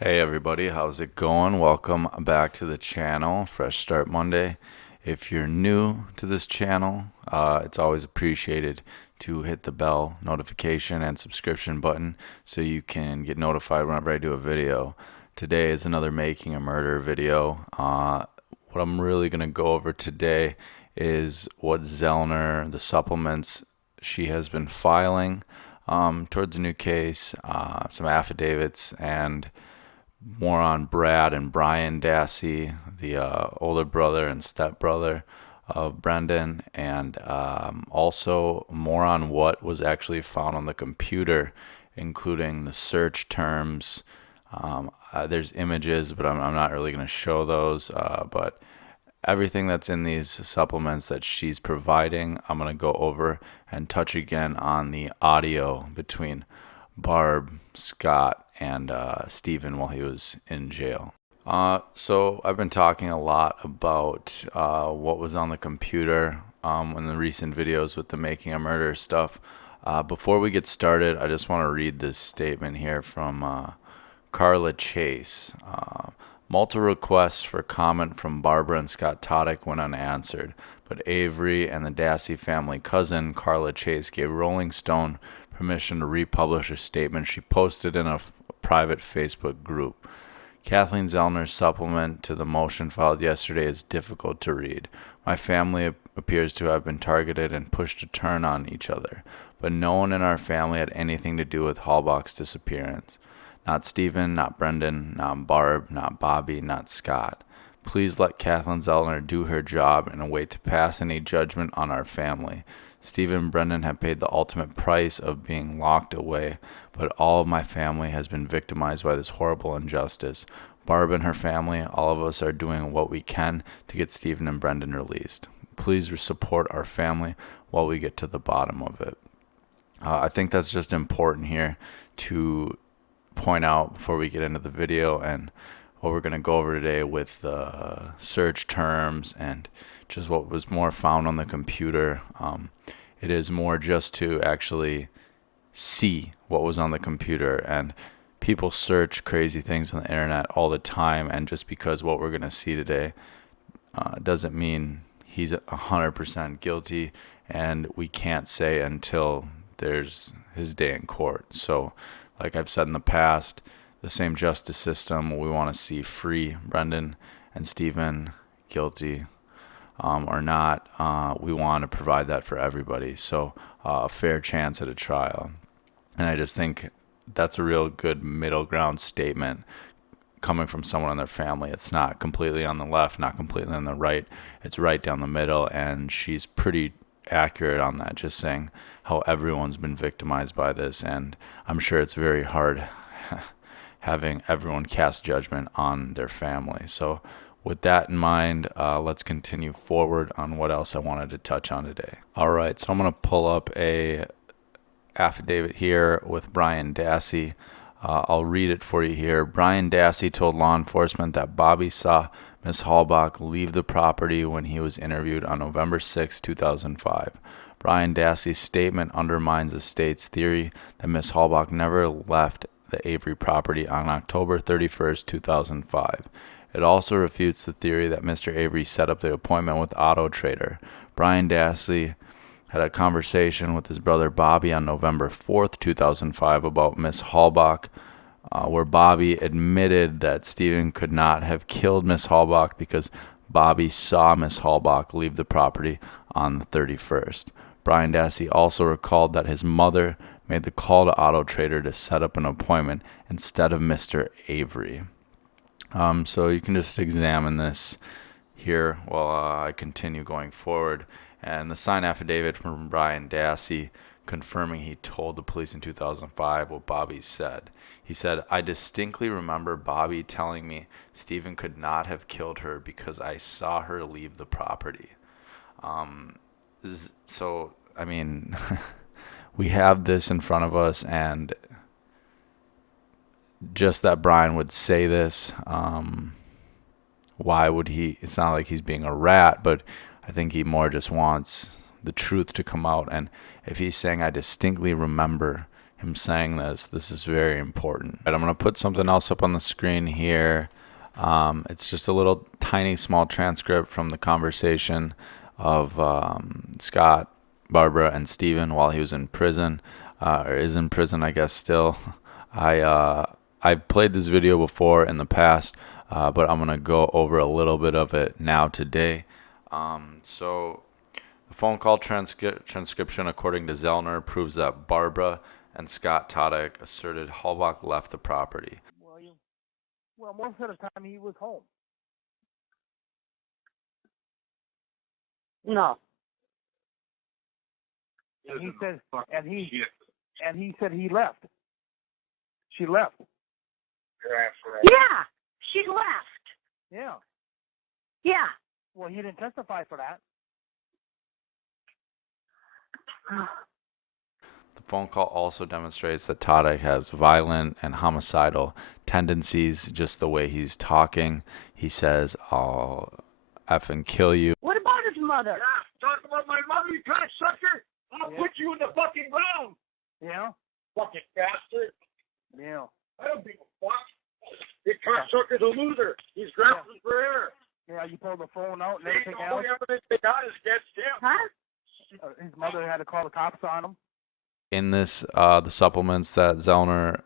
Hey everybody, how's it going? Welcome back to the channel, Fresh Start Monday. If you're new to this channel, it's always appreciated to hit the bell notification and subscription button so you can get notified whenever I do a video. Today is another making a murder video. What I'm really going to go over today is what Zellner, the supplements she has been filing towards a new case, some affidavits, and more on Brad and Brian Dassey, the older brother and stepbrother of Brendan, and also more on what was actually found on the computer, including the search terms. There's images, but I'm not really going to show those. But everything that's in these supplements that she's providing, I'm going to go over and touch again on the audio between Barb, Scott, and Stephen while he was in jail. So I've been talking a lot about what was on the computer in the recent videos with the making a murder stuff. Before we get started, I just want to read this statement here from Carla Chase. Multiple requests for comment from Barbara and Scott Todick went unanswered, but Avery and the Dassey family cousin, Carla Chase, gave Rolling Stone permission to republish a statement she posted in a private Facebook group. Kathleen Zellner's supplement to the motion filed yesterday is difficult to read. My family appears to have been targeted and pushed to turn on each other, but no one in our family had anything to do with Halbach's disappearance. Not Stephen, not Brendan, not Barb, not Bobby, not Scott. Please let Kathleen Zellner do her job and wait to pass any judgment on our family. Stephen and Brendan have paid the ultimate price of being locked away, but all of my family has been victimized by this horrible injustice. Barb and her family, all of us are doing what we can to get Stephen and Brendan released. Please support our family while we get to the bottom of it. I think that's just important here to point out before we get into the video and what we're going to go over today with the search terms and just what was more found on the computer. It is more just to actually see what was on the computer, and people search crazy things on the internet all the time, and just because what we're going to see today doesn't mean he's 100% guilty, and we can't say until there's his day in court. So like I've said in the past, the same justice system, we want to see free Brendan and Stephen, guilty or not. We want to provide that for everybody. So a fair chance at a trial. And I just think that's a real good middle ground statement coming from someone in their family. It's not completely on the left, not completely on the right. It's right down the middle. And she's pretty accurate on that, just saying how everyone's been victimized by this. And I'm sure it's very hard having everyone cast judgment on their family. So with that in mind, let's continue forward on what else I wanted to touch on today. All right, so I'm going to pull up a affidavit here with Brian Dassey. I'll read it for you here. Brian Dassey told law enforcement that Bobby saw Miss Halbach leave the property when he was interviewed on November 6, 2005. Brian Dassey's statement undermines the state's theory that Miss Halbach never left the Avery property on October 31st, 2005. It also refutes the theory that Mr. Avery set up the appointment with Auto Trader. Brian Dassey had a conversation with his brother Bobby on November 4th, 2005 about Miss Halbach, where Bobby admitted that Stephen could not have killed Miss Halbach because Bobby saw Miss Halbach leave the property on the 31st. Brian Dassey also recalled that his mother made the call to Auto Trader to set up an appointment instead of Mr. Avery. So you can just examine this here while I continue going forward. And the signed affidavit from Brian Dassey confirming he told the police in 2005 what Bobby said. He said, "I distinctly remember Bobby telling me Stephen could not have killed her because I saw her leave the property." So, I mean, we have this in front of us, and just that Brian would say this, why would he? It's not like he's being a rat, but I think he more just wants the truth to come out. And if he's saying, I distinctly remember him saying this. This is very important. I'm going to put something else up on the screen here. It's just a little tiny small transcript from the conversation of Scott, Barbara, and Steven while he was in prison, or is in prison, I guess, still. I've played this video before in the past, but I'm going to go over a little bit of it now today. So the phone call transcription, according to Zellner, proves that Barbara and Scott Tadek asserted Halbach left the property. Well, most of the time he was home. No. And he said, and he said he left. She left. Yeah, she left. Yeah. Yeah. Well, he didn't testify for that. The phone call also demonstrates that Tadek has violent and homicidal tendencies, just the way he's talking. He says, "I'll effing kill you." What about his mother? Yeah, talk about my mother, you cocksucker! I'll put you in the fucking ground! Yeah. Fucking bastard! Yeah. I don't give a fuck! This cocksucker's a loser! He's grasping for air! Yeah, you pulled the phone out and The everything else. only evidence they got is against him! Huh? His mother had to call the cops on him. In this, the supplements that Zellner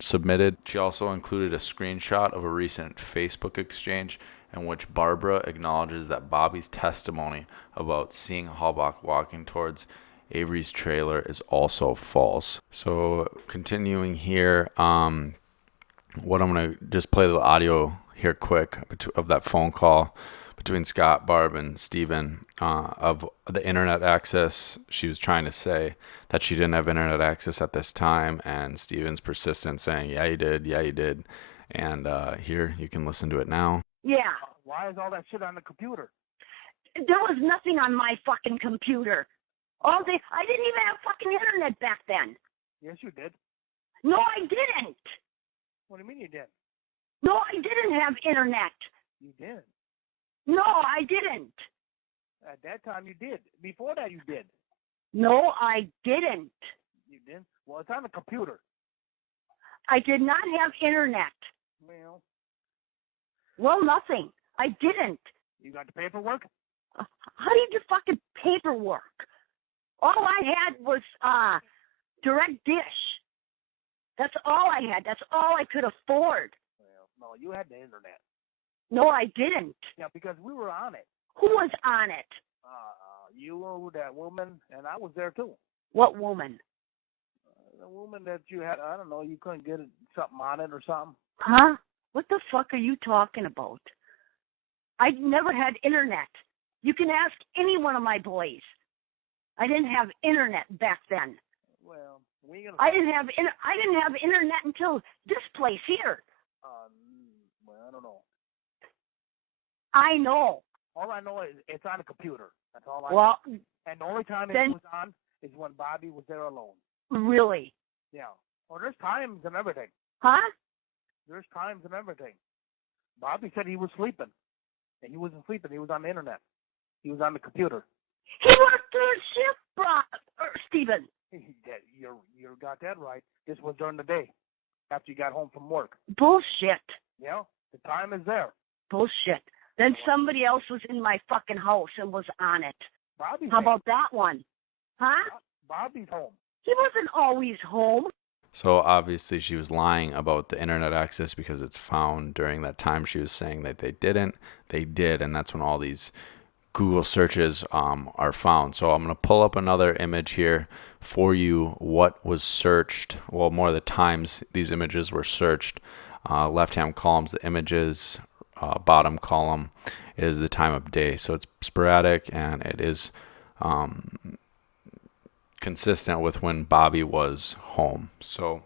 submitted, she also included a screenshot of a recent Facebook exchange in which Barbara acknowledges that Bobby's testimony about seeing Halbach walking towards Avery's trailer is also false. So continuing here, what I'm going to just play the audio here quick of that phone call between Scott, Barb, and Steven of the internet access. She was trying to say that she didn't have internet access at this time, and Steven's persistent saying, yeah, you did, yeah, you did. And here, you can listen to it now. Yeah. Why is all that shit on the computer? There was nothing on my fucking computer. All day. I didn't even have fucking internet back then. Yes, you did. No, I didn't. What do you mean you did? No, I didn't have internet. You did. No, I didn't. At that time, you did. Before that, you did. No, I didn't. You did? Well, it's on the computer. I did not have internet. Well, nothing. I didn't. You got the paperwork? How do you do fucking paperwork? All I had was direct dish. That's all I had. That's all I could afford. Well, no, you had the internet. No, I didn't. Yeah, because we were on it. Who was on it? You, that woman, and I was there too. What woman? The woman that you had, I don't know, you couldn't get something on it or something. Huh? What the fuck are you talking about? I never had internet. You can ask any one of my boys. I didn't have internet back then. Well, I didn't have internet until this place here. Well, I don't know. I know. All I know is it's on a computer. That's all I Well, know. And the only time it was on is when Bobby was there alone. Really? Yeah. Well, there's times and everything. Huh? There's times and everything. Bobby said he was sleeping. And he wasn't sleeping. He was on the internet. He was on the computer. He worked third shift, Stephen. You got that right. This was during the day, after you got home from work. Bullshit. Yeah, the time is there. Bullshit. Then somebody else was in my fucking house and was on it. Bobby's How about that one? Huh? Bobby's home. He wasn't always home. So obviously she was lying about the internet access because it's found during that time she was saying that they didn't. They did, and that's when all these Google searches are found. So I'm going to pull up another image here for you. What was searched? Well, more of the times these images were searched. Left-hand column's the images. Bottom column is the time of day. So it's sporadic, and it is consistent with when Bobby was home. So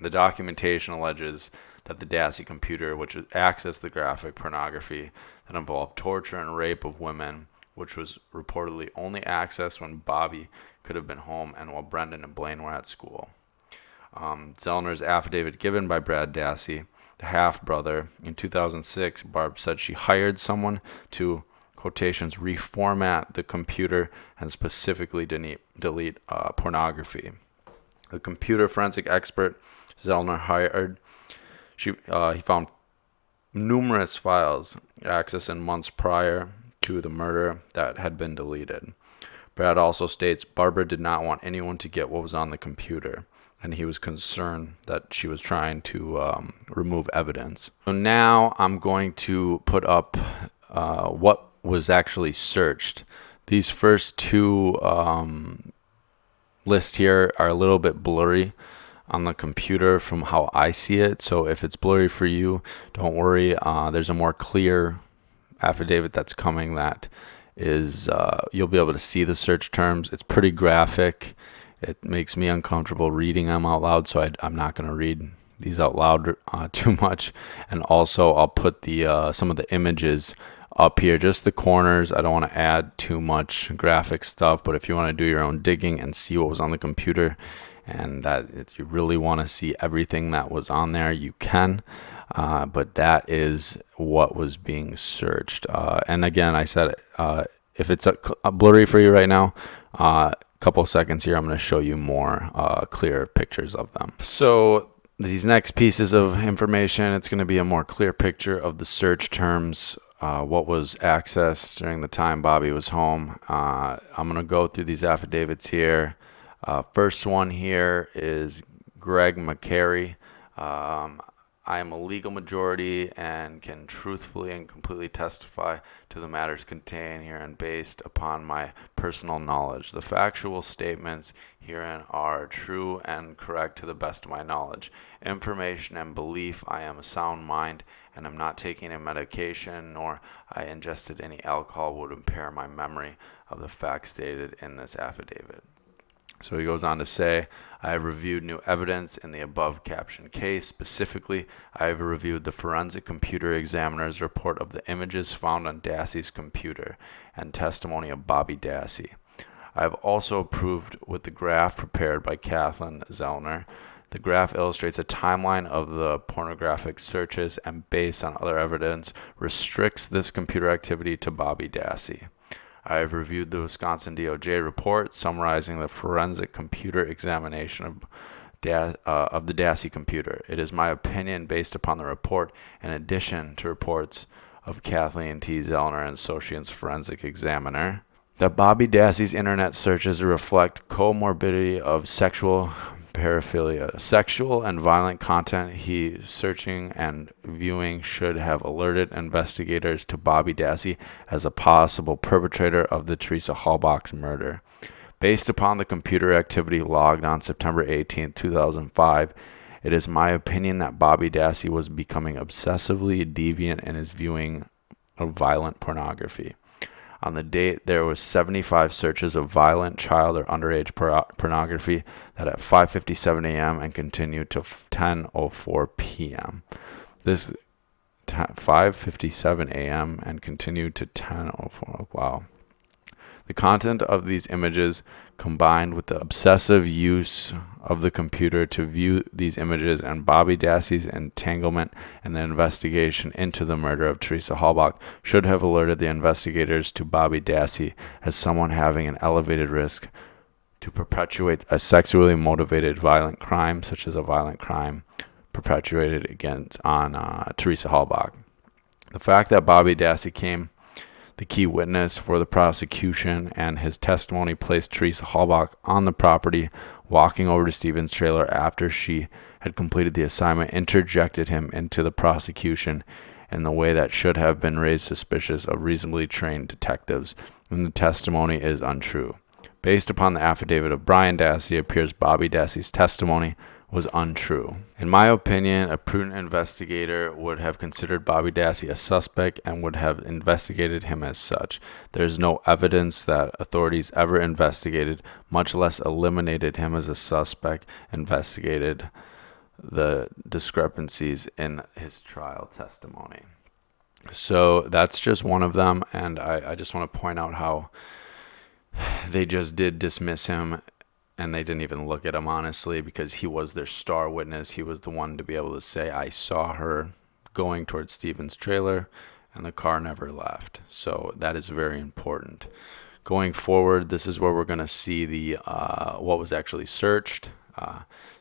the documentation alleges that the Dassey computer, which accessed the graphic pornography that involved torture and rape of women, which was reportedly only accessed when Bobby could have been home and while Brendan and Blaine were at school. Zellner's affidavit given by Brad Dassey, the half-brother, in 2006, Barb said she hired someone to, quotations, reformat the computer and specifically delete pornography. The computer forensic expert Zellner hired, he found numerous files accessed in months prior to the murder that had been deleted. Brad also states Barbara did not want anyone to get what was on the computer, and he was concerned that she was trying to remove evidence. So now I'm going to put up what was actually searched. These first two lists here are a little bit blurry on the computer from how I see it. So if it's blurry for you, don't worry. There's a more clear affidavit that's coming that is you'll be able to see the search terms. It's pretty graphic. It makes me uncomfortable reading them out loud, so I'm not going to read these out loud too much. And also I'll put the some of the images up here, just the corners. I don't want to add too much graphic stuff, but if you want to do your own digging and see what was on the computer, and that if you really want to see everything that was on there, you can. But that is what was being searched. And again, I said, if it's a blurry for you right now, couple seconds here, I'm going to show you more clear pictures of them. So these next pieces of information, it's going to be a more clear picture of the search terms, what was accessed during the time Bobby was home. I'm going to go through these affidavits here. First one here is Greg McCary. I am a legal majority and can truthfully and completely testify to the matters contained herein based upon my personal knowledge. The factual statements herein are true and correct to the best of my knowledge. Information and belief, I am a sound mind and am not taking a medication, nor I ingested any alcohol would impair my memory of the facts stated in this affidavit. So he goes on to say, I have reviewed new evidence in the above captioned case. Specifically, I have reviewed the forensic computer examiner's report of the images found on Dassey's computer and testimony of Bobby Dassey. I have also approved with the graph prepared by Kathleen Zellner. The graph illustrates a timeline of the pornographic searches and, based on other evidence, restricts this computer activity to Bobby Dassey. I have reviewed the Wisconsin DOJ report summarizing the forensic computer examination of the Dassey computer. It is my opinion, based upon the report, in addition to reports of Kathleen T. Zellner and Associates Forensic Examiner, that Bobby Dassey's internet searches reflect comorbidity of sexual paraphilia. Sexual and violent content he searching and viewing should have alerted investigators to Bobby Dassey as a possible perpetrator of the Teresa Halbach's murder. Based upon the computer activity logged on September 18, 2005, it is my opinion that Bobby Dassey was becoming obsessively deviant in his viewing of violent pornography. On the date, there was 75 searches of violent child or underage pornography that at 5:57 a.m. and continued to 10:04 p.m. This 5:57 a.m. and continued to 10:04. Wow. The content of these images, combined with the obsessive use of the computer to view these images and Bobby Dassey's entanglement in the investigation into the murder of Teresa Halbach, should have alerted the investigators to Bobby Dassey as someone having an elevated risk to perpetuate a sexually motivated violent crime, such as a violent crime perpetuated against on Teresa Halbach. The fact that Bobby Dassey came the key witness for the prosecution, and his testimony placed Teresa Halbach on the property, walking over to Stephen's trailer after she had completed the assignment, interjected him into the prosecution in the way that should have been raised suspicious of reasonably trained detectives, and the testimony is untrue. Based upon the affidavit of Brian Dassey, it appears Bobby Dassey's testimony was untrue. In my opinion, a prudent investigator would have considered Bobby Dassey a suspect and would have investigated him as such. There is no evidence that authorities ever investigated, much less eliminated him as a suspect, investigated the discrepancies in his trial testimony. So that's just one of them, and I just want to point out how they just did dismiss him, and they didn't even look at him, honestly, because he was their star witness. He was the one to be able to say, I saw her going towards Stephen's trailer, and the car never left. So that is very important. Going forward, this is where we're going to see the what was actually searched.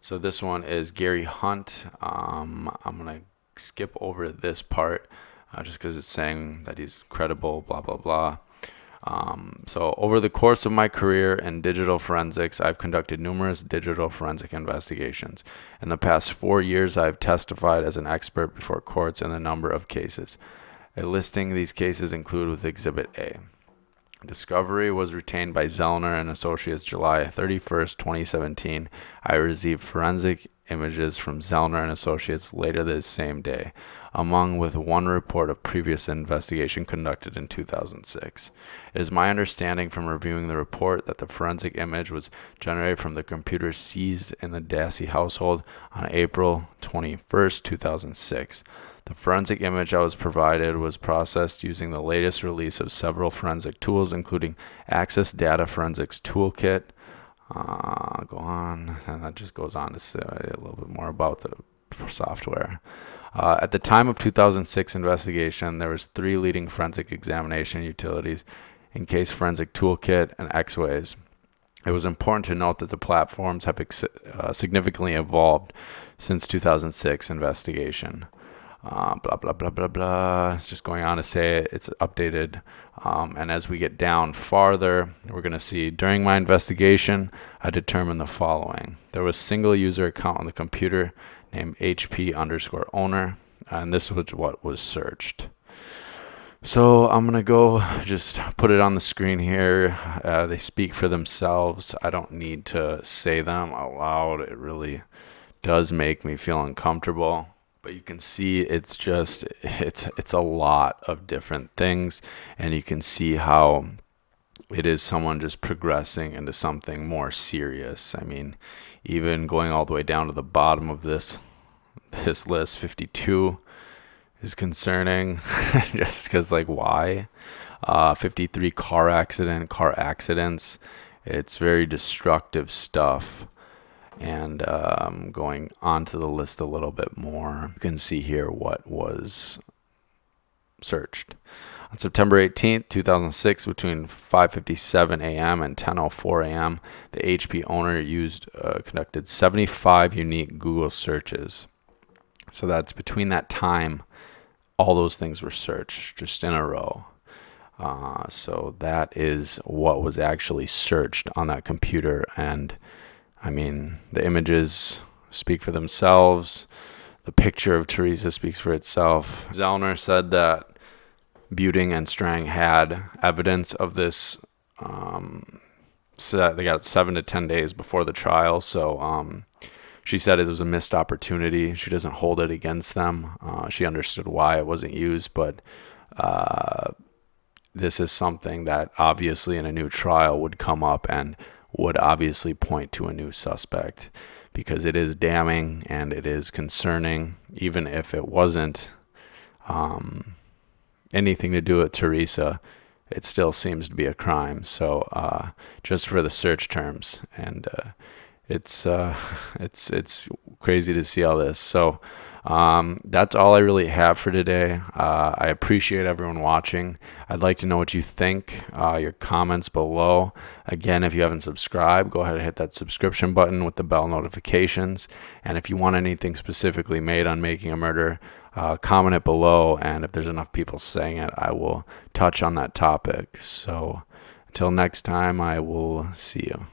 So this one is Gary Hunt. I'm going to skip over this part just because it's saying that he's credible, blah, blah, blah. So over the course of my career in digital forensics, I've conducted numerous digital forensic investigations. In the past 4 years, I've testified as an expert before courts in a number of cases. A listing of these cases include with Exhibit A. Discovery was retained by Zellner and Associates July 31st, 2017. I received forensic images from Zellner and Associates later this same day, along with one report of previous investigation conducted in 2006. It is my understanding from reviewing the report that the forensic image was generated from the computer seized in the Dassey household on April 21st, 2006. The forensic image I was provided was processed using the latest release of several forensic tools, including Access Data Forensics Toolkit. Go on, and that just goes on to say a little bit more about the software. At the time of 2006 investigation, there was 3 leading forensic examination utilities, Encase Forensic Toolkit and X-Ways. It was important to note that the platforms have significantly evolved since 2006 investigation. Blah, blah, blah, blah, blah. It's just going on to say it's updated. And as we get down farther, we're going to see during my investigation, I determined the following. There was a single user account on the computer named HP_owner, and this was what was searched. So I'm going to go just put it on the screen here. They speak for themselves. I don't need to say them out loud. It really does make me feel uncomfortable. But you can see it's a lot of different things, and you can see how it is someone just progressing into something more serious. I mean, even going all the way down to the bottom of this list, 52 is concerning, just because, like, why? 53 car accidents. It's very destructive stuff. And going on to the list a little bit more, you can see here what was searched. On September 18th, 2006, between 5:57 a.m. and 10:04 a.m., the HP owner conducted 75 unique Google searches. So that's between that time, all those things were searched just in a row. So that is what was actually searched on that computer. And I mean, the images speak for themselves. The picture of Teresa speaks for itself. Zellner said that Buting and Strang had evidence of this. So that they got 7 to 10 days before the trial. So she said it was a missed opportunity. She doesn't hold it against them. She understood why it wasn't used, but this is something that obviously in a new trial would come up and would obviously point to a new suspect, because it is damning and it is concerning. Even if it wasn't anything to do with Teresa, it still seems to be a crime. So just for the search terms, and it's crazy to see all this. So that's all I really have for today. I appreciate everyone watching. I'd like to know what you think, your comments below. Again, if you haven't subscribed, go ahead and hit that subscription button with the bell notifications. And if you want anything specifically made on Making a Murder, comment it below. And if there's enough people saying it, I will touch on that topic. So until next time, I will see you.